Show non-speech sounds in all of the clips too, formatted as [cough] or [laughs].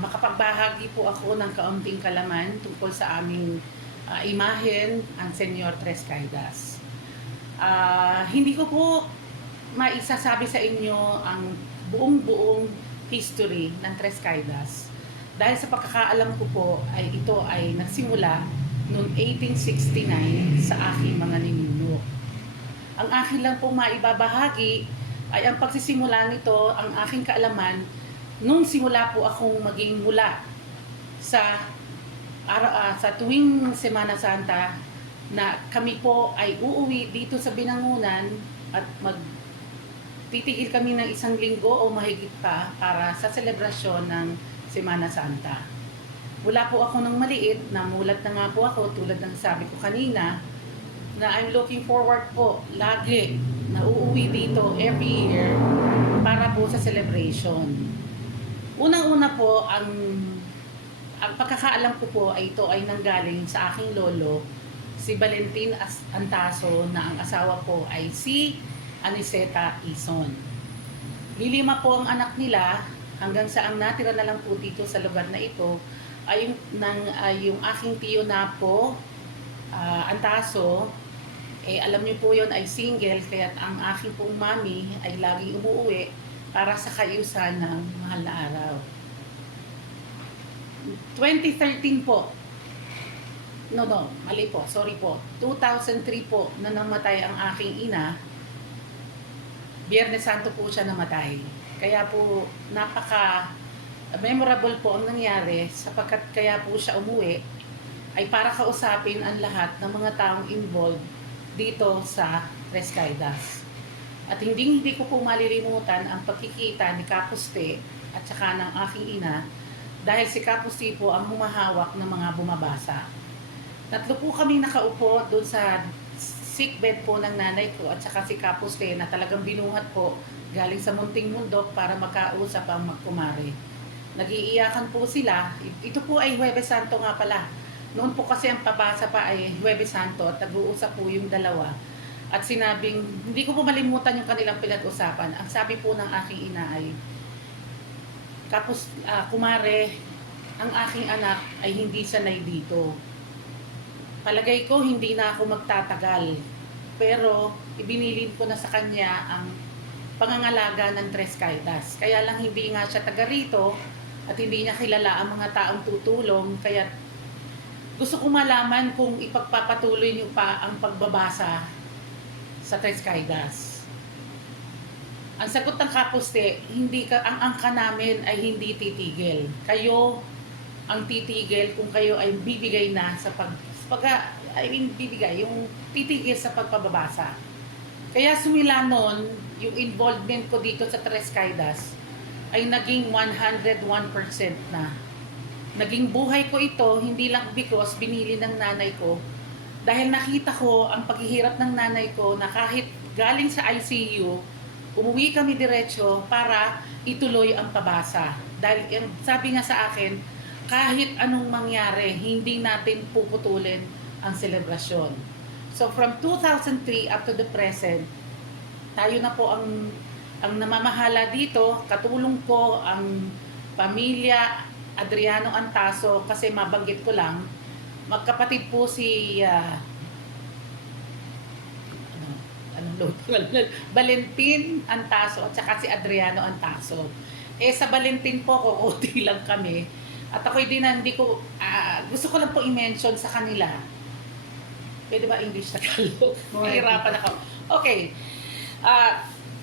makapagbahagi po ako ng kaunting kalaman tungkol sa aming ah, imahen, ang Senyor Tres Caidas. Ah, hindi ko po maisasabi sa inyo ang buong-buong history ng Tres Caidas. Dahil sa pagkakaalam ko po ay ito ay nagsimula noong 1869 sa aking mga ninuno. Ang akin lang po maibabahagi ay ang pagsisimula nito, ang aking kaalaman, nung simula po akong maging mula sa ah, sa tuwing Semana Santa na kami po ay uuwi dito sa Binangunan at mag titigil kami ng isang linggo o mahigit pa para sa selebrasyon ng Semana Santa. Wala po ako ng maliit, namulat na nga po ako tulad ng sabi ko kanina na I'm looking forward po lagi na uuwi dito every year para po sa celebration. Unang-una po, ang, ang pagkakaalam ko po ay ito ay nanggaling sa aking lolo, si Valentin As- Antaso na ang asawa po ay si Aniseta Ison. Lilima po ang anak nila hanggang sa ang natira na lang po dito sa lugar na ito ay yung, ng, ay yung aking tiyo na po, ah, Antaso, eh alam niyo po yon ay single kaya ang aking pong mami ay laging umuwi para sa kayusan ng mahal na araw. 2013 po, no no, mali po, sorry po, 2003 po na namatay ang aking ina, Biyernes Santo po siya namatay. Kaya po napaka memorable po ang nangyari sapagkat kaya po siya umuwi ay para kausapin ang lahat ng mga taong involved dito sa Tres Caidas. At hindi hindi ko po malilimutan ang pagkikita ni Kapuste at saka ng aking ina dahil si Kapuste po ang humahawak ng mga bumabasa. Tatlo po kami nakaupo doon sa sickbed po ng nanay ko at saka si Kapuste na talagang binuhat po galing sa munting mundok para makausap ang magkumare. Nagiiyakan po sila. Ito po ay Huwebes Santo nga pala. Noon po kasi ang pabasa pa ay Huwebes Santo at nag-uusap po yung dalawa. At sinabing, hindi ko po malimutan yung kanilang pinag-usapan. Ang sabi po ng aking ina ay, Kapos, ah, kumare, ang aking anak ay hindi sanay dito. Palagay ko hindi na ako magtatagal. Pero ibinilin ko na sa kanya ang pangangalaga ng Tres Caidas. Kaya lang hindi nga siya taga rito at hindi niya kilala ang mga taong tutulong. Kaya gusto ko malaman kung ipagpapatuloy niyo pa ang pagbabasa sa Tres Caidas. Ang sagot ng kaposte, hindi ka, ang angka namin ay hindi titigil. Kayo ang titigil kung kayo ay bibigay na sa pag, pag I mean, bibigay, yung titigil sa pagpababasa. Kaya sumila nun, yung involvement ko dito sa Tres Caidas ay naging 101% na. Naging buhay ko ito, hindi lang because binili ng nanay ko, dahil nakita ko ang paghihirap ng nanay ko na kahit galing sa ICU, umuwi kami diretso para ituloy ang pabasa. Dahil yung- sabi nga sa akin, kahit anong mangyari, hindi natin puputulin ang selebrasyon. So from 2003 up to the present, tayo na po ang ang namamahala dito, katulong ko ang pamilya Adriano Antaso kasi mabanggit ko lang, magkapatid po si ah, ano, anong load? [laughs] Valentin Antaso at saka si Adriano Antaso. Eh sa Valentin po, kukunti [laughs] lang kami. At ako'y din na hindi ko, ah, gusto ko lang po i-mention sa kanila. Pwede ba English Tagalog? [laughs] Mahirapan ako. Okay. Uh,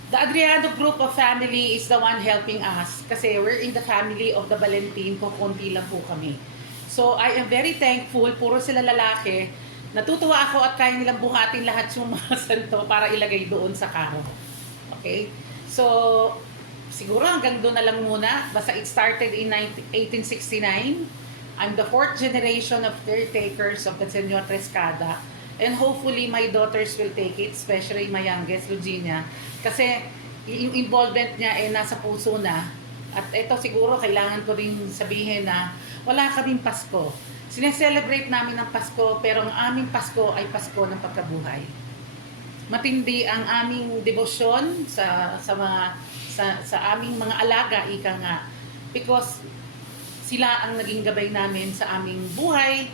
the Adriano group of family is the one helping us kasi we're in the family of the Valentin, kukunti lang po kami. So I am very thankful, puro sila lalaki. Natutuwa ako at kaya nilang buhatin lahat yung mga [laughs] santo para ilagay doon sa karo. Okay? So, siguro hanggang doon na lang muna. Basta it started in 19 1869. I'm the fourth generation of caretakers of the Senyor Trescada. And hopefully, my daughters will take it, especially my youngest, Virginia. Kasi yung involvement niya ay nasa puso na. At ito siguro, kailangan ko rin sabihin na wala kaming Pasko. Sineselebrate namin ang Pasko, pero ang aming Pasko ay Pasko ng pagkabuhay matindi ang aming debosyon sa sa mga sa, sa aming mga alaga ika nga because Sila ang naging gabay namin sa aming buhay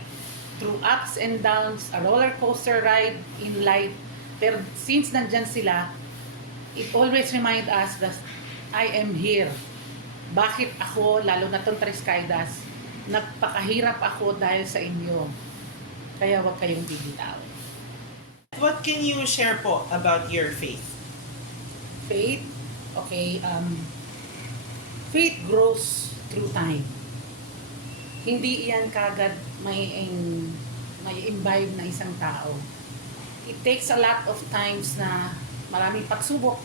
through ups and downs, a roller coaster ride in life. Pero since nandyan sila, it always remind us that I am here. Bakit ako, lalo na tong Tres Caídas, nagpakahirap ako dahil sa inyo. Kaya huwag kayong bibitaw. What can you share po about your faith? Faith, okay, um, faith grows through time. Hindi iyan kagad may in, may imbibe na isang tao. It takes a lot of times na maraming pagsubok,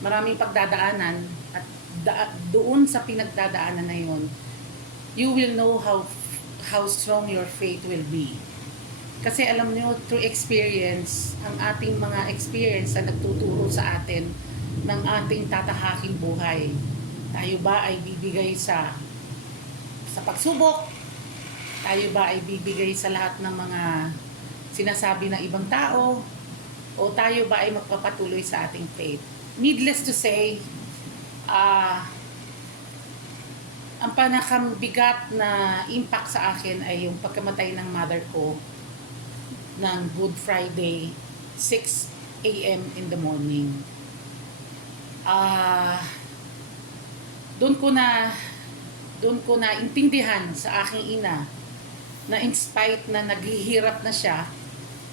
maraming pagdadaanan, at da- doon sa pinagdadaanan na yon, you will know how how strong your faith will be. Kasi alam niyo, through experience, ang ating mga experience na nagtuturo sa atin ng ating tatahaking buhay. Tayo ba ay bibigay sa sa pagsubok? Tayo ba ay bibigay sa lahat ng mga sinasabi ng ibang tao? O tayo ba ay magpapatuloy sa ating faith? Needless to say, ah ang panakambigat na impact sa akin ay yung pagkamatay ng mother ko ng Good Friday, 6 a.m. in the morning. Ah, doon ko na doon ko na intindihan sa aking ina na in spite na naghihirap na siya,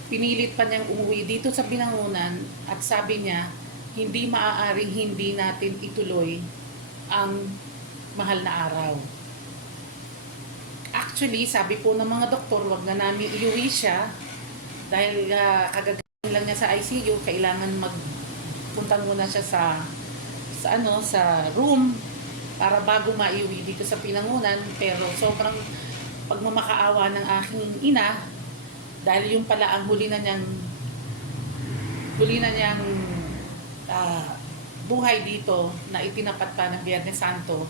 pinilit pa niyang umuwi dito sa binangunan at sabi niya, hindi maaaring hindi natin ituloy ang mahal na araw. Actually, sabi po ng mga doktor, wag na namin iuwi siya dahil uh, kagagaling lang niya sa ICU, kailangan magpunta muna siya sa sa ano sa room para bago maiuwi dito sa pinangunan. Pero sobrang pagmamakaawa ng aking ina dahil yung pala ang huli na niyang huli na niyang ah, buhay dito na itinapat pa ng Biyernes Santo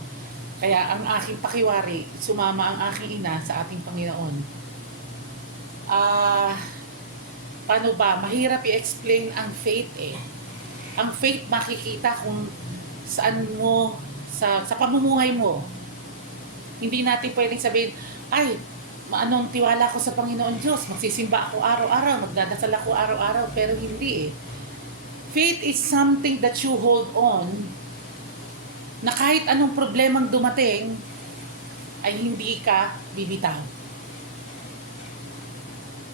kaya ang aking pakiwari sumama ang aking ina sa ating Panginoon ah paano ba mahirap i-explain ang faith eh ang faith makikita kung saan mo sa sa pamumuhay mo. Hindi natin pwedeng sabihin, ay, anong tiwala ko sa Panginoon Diyos, magsisimba ako araw-araw, magdadasal ako araw-araw, pero hindi eh. Faith is something that you hold on na kahit anong problemang dumating, ay hindi ka bibitaw.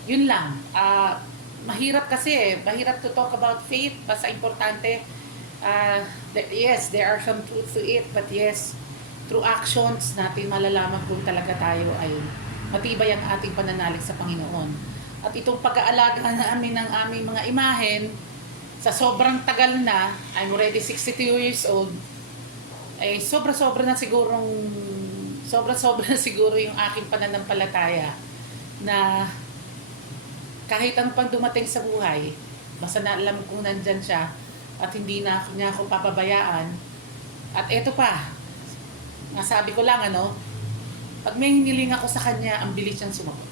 Yun lang. Ah, mahirap kasi eh. Mahirap to talk about faith. Basta importante, uh, yes, there are some truth to it, but yes, through actions natin malalaman kung talaga tayo ay matibay ang ating pananalig sa Panginoon. At itong pag-aalaga namin ng aming mga imahen, sa sobrang tagal na, I'm already 62 years old, ay sobra-sobra na sigurong, sobra-sobra na siguro yung aking pananampalataya na kahit ang pang dumating sa buhay, basta na alam kong nandyan siya, at hindi na niya ako papabayaan. At eto pa, nasabi ko lang ano, pag may hiniling ako sa kanya, ang bilis niyang sumagot.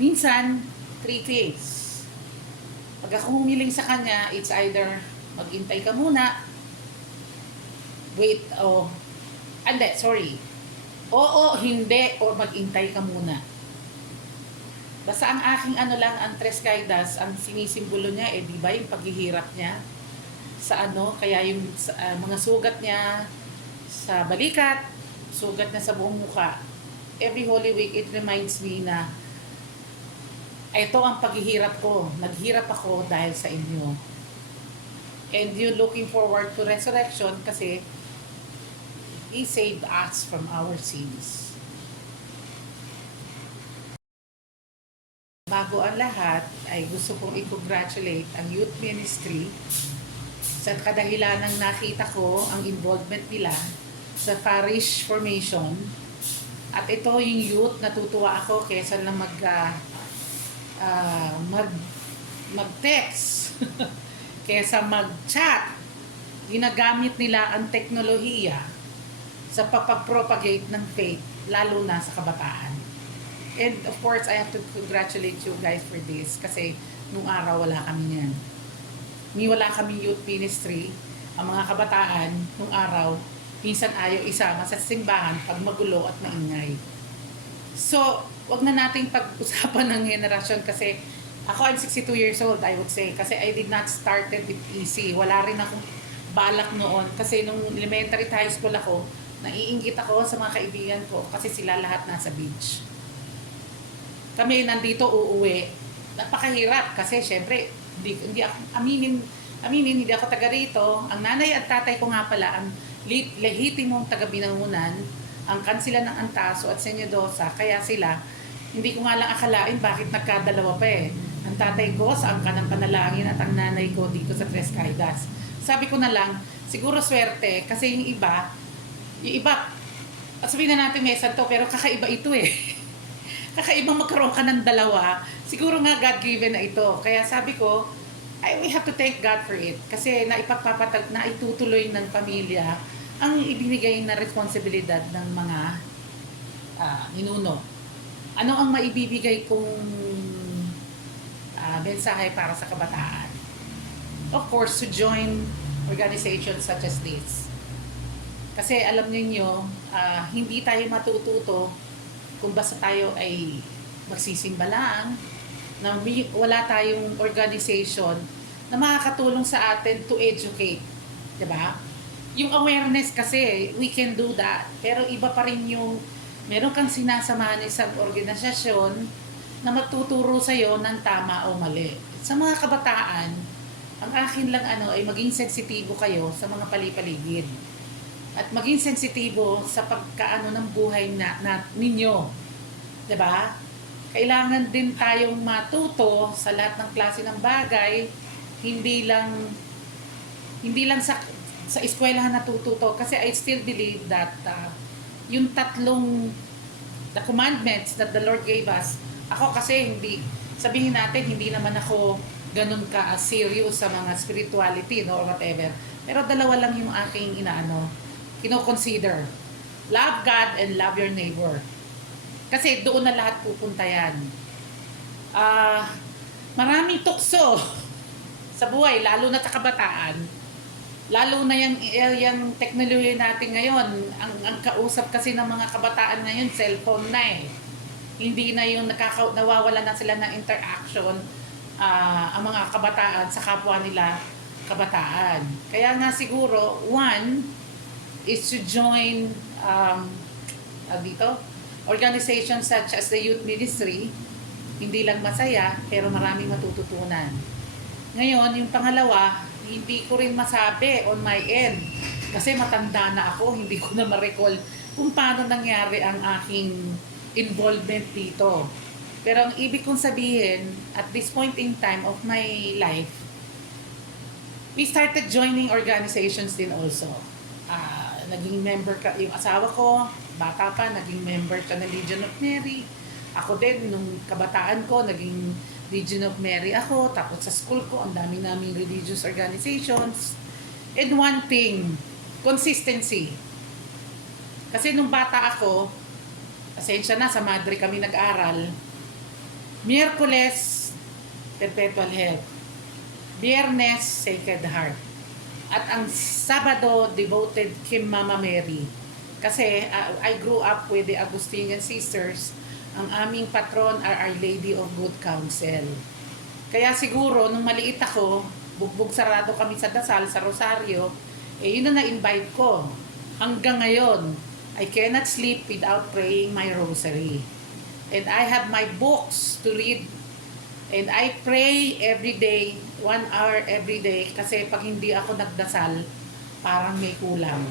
Minsan, three things. Pag ako humiling sa kanya, it's either maghintay ka muna, wait, o, oh, hindi, sorry. Oo, hindi, o maghintay ka muna. Basta ang aking ano lang, ang tres kaidas, ang sinisimbolo niya, eh, di ba yung paghihirap niya sa ano, kaya yung sa, ah, mga sugat niya sa balikat, sugat na sa buong mukha. Every Holy Week, it reminds me na ito ang paghihirap ko. Naghirap ako dahil sa inyo. And you looking forward to resurrection kasi He saved us from our sins. Bago ang lahat, ay gusto kong i-congratulate ang youth ministry sa kadahilan ng nakita ko ang involvement nila sa parish formation. At ito yung youth, natutuwa ako kesa lang mag, ah, ah, mag, mag-text, [laughs] kesa mag-chat. Ginagamit nila ang teknolohiya sa papag-propagate ng faith, lalo na sa kabataan. And of course, I have to congratulate you guys for this kasi nung araw wala kami niyan. Ni wala kami youth ministry, ang mga kabataan nung araw minsan ayaw isama sa simbahan pag magulo at maingay. So, wag na nating pag-usapan ng henerasyon kasi ako, I'm 62 years old, I would say. Kasi I did not started it easy. Wala rin akong balak noon. Kasi nung elementary high school ako, naiingit ako sa mga kaibigan ko kasi sila lahat nasa beach. Kami nandito uuwi. Napakahirap kasi syempre, hindi, hindi ako, aminin, aminin, hindi ako taga rito. Ang nanay at tatay ko nga pala, ang lehitimong taga Binangunan, ang kansila ng Antaso at Senyodosa, kaya sila, hindi ko nga lang akalain bakit nagkadalawa pa eh. Ang tatay ko sa angka ng panalangin at ang nanay ko dito sa Tres Caidas. Sabi ko na lang, siguro swerte kasi yung iba, yung iba, at sabihin na natin may santo, pero kakaiba ito eh. [laughs] Kakaibang magkaroon ka ng dalawa. Siguro nga God-given na ito. Kaya sabi ko, I, we have to thank God for it. Kasi naipagpapatag, na itutuloy ng pamilya ang ibinigay na responsibilidad ng mga ah, ninuno. Ano ang maibibigay kong ah, mensahe para sa kabataan? Of course, to join organizations such as this. Kasi alam niyo ah, hindi tayo matututo kung basta tayo ay magsisimba lang, na wala tayong organization na makakatulong sa atin to educate. ba? Yung awareness kasi, we can do that. Pero iba pa rin yung meron kang sinasamahan ng isang organisasyon na magtuturo sa'yo ng tama o mali. Sa mga kabataan, ang akin lang ano ay maging sensitibo kayo sa mga palipaligid at maging sensitibo sa pagkaano ng buhay na, na ninyo. 'Di ba? Kailangan din tayong matuto sa lahat ng klase ng bagay, hindi lang hindi lang sa sa eskwelahan natututo kasi I still believe that uh, yung tatlong the commandments that the Lord gave us, ako kasi hindi sabihin natin hindi naman ako ganun ka serious sa mga spirituality no or whatever. Pero dalawa lang yung aking inaano, kino-consider. Love God and love your neighbor. Kasi doon na lahat pupunta yan. Ah, maraming tukso [laughs] sa buhay, lalo na sa kabataan. Lalo na yung, yung technology natin ngayon, ang, ang kausap kasi ng mga kabataan ngayon, cellphone na eh. Hindi na yung nakaka, nawawala na sila ng interaction ah, ang mga kabataan sa kapwa nila kabataan. Kaya nga siguro, one, is to join um, dito, organizations such as the youth ministry, hindi lang masaya, pero maraming matututunan. Ngayon, yung pangalawa, hindi ko rin masabi on my end. Kasi matanda na ako, hindi ko na ma-recall kung paano nangyari ang aking involvement dito. Pero ang ibig kong sabihin, at this point in time of my life, we started joining organizations din also. Ah, naging member ka, yung asawa ko, bata pa, naging member ka ng Legion of Mary. Ako din, nung kabataan ko, naging Legion of Mary ako. Tapos sa school ko, ang dami naming religious organizations. And one thing, consistency. Kasi nung bata ako, pasensya na, sa madre kami nag-aral, Miyerkules, Perpetual Health. Biyernes, Sacred Heart. At ang Sabado, devoted kay Mama Mary. Kasi uh, I grew up with the Agustinian sisters. Ang aming patron are Our Lady of Good Counsel. Kaya siguro, nung maliit ako, bugbog sarado kami sa dasal, sa Rosario, eh yun na na-invite ko. Hanggang ngayon, I cannot sleep without praying my rosary. And I have my books to read. And I pray every day, one hour every day, kasi pag hindi ako nagdasal, parang may kulang.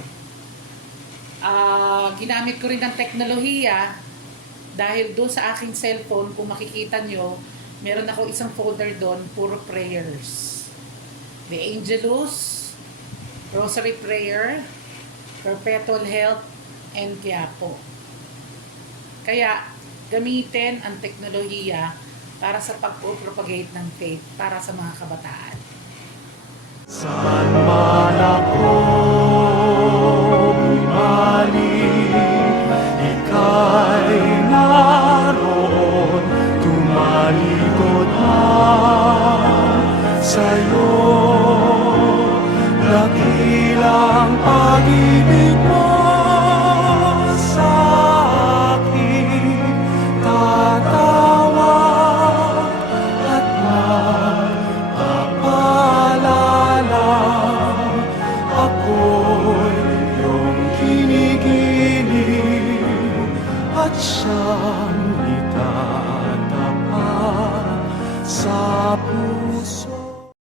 Ah, ginamit ko rin ng teknolohiya dahil doon sa aking cellphone, kung makikita nyo, meron ako isang folder doon, puro prayers. The Angelus, Rosary Prayer, Perpetual Health, and Quiapo. Kaya, gamitin ang teknolohiya para sa pag-propagate ng faith para sa mga kabataan. Saan man ako bumalik, ika'y naroon, tumalikod man sa'yo, dakila dakilang pag-ibig